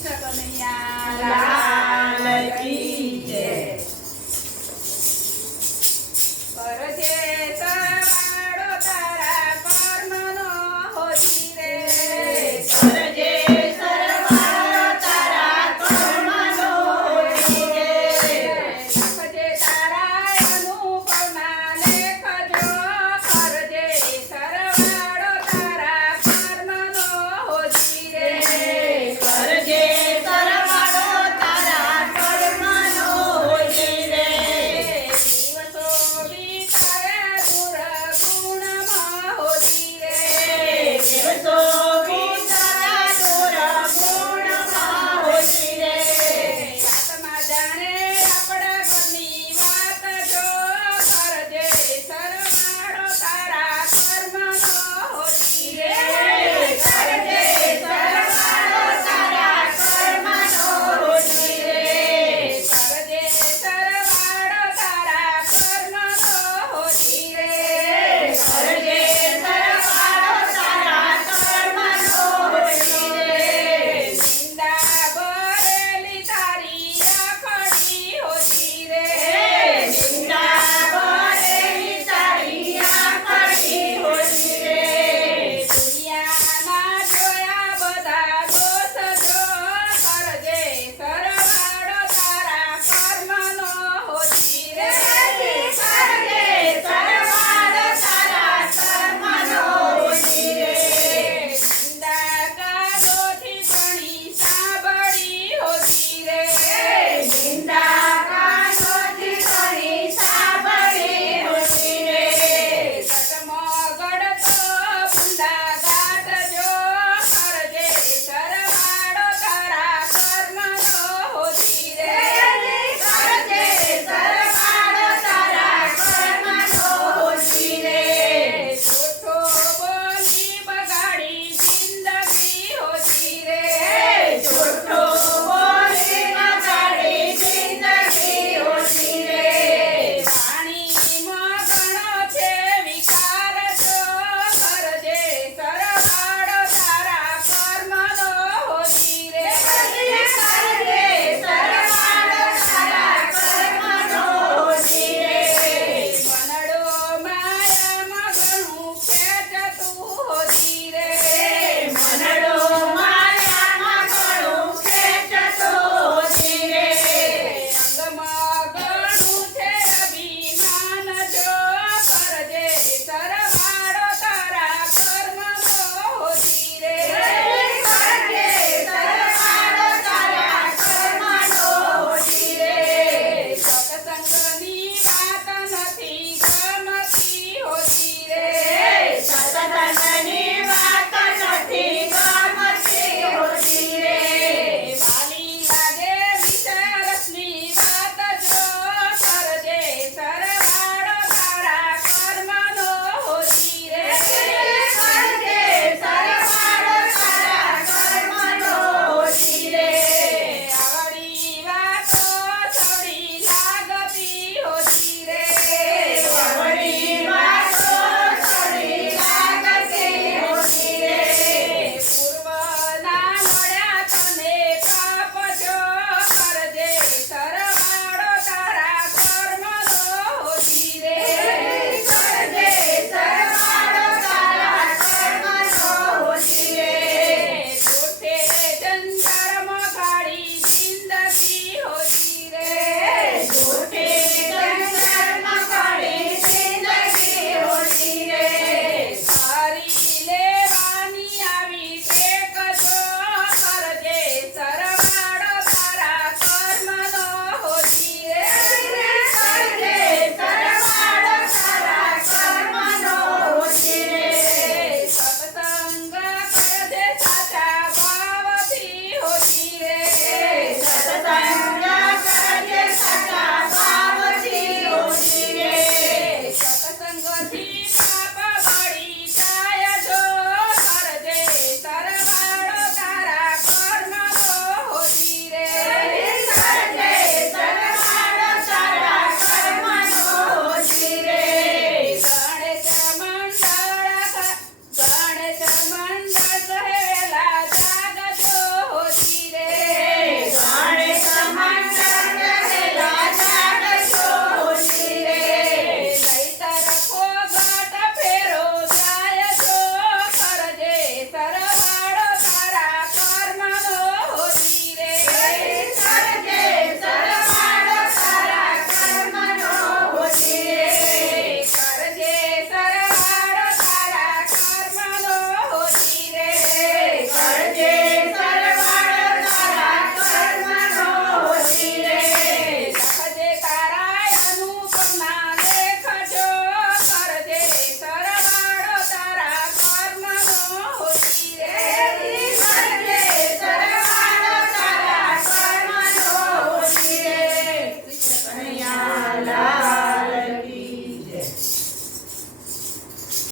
Krishna Kanaiya પરજે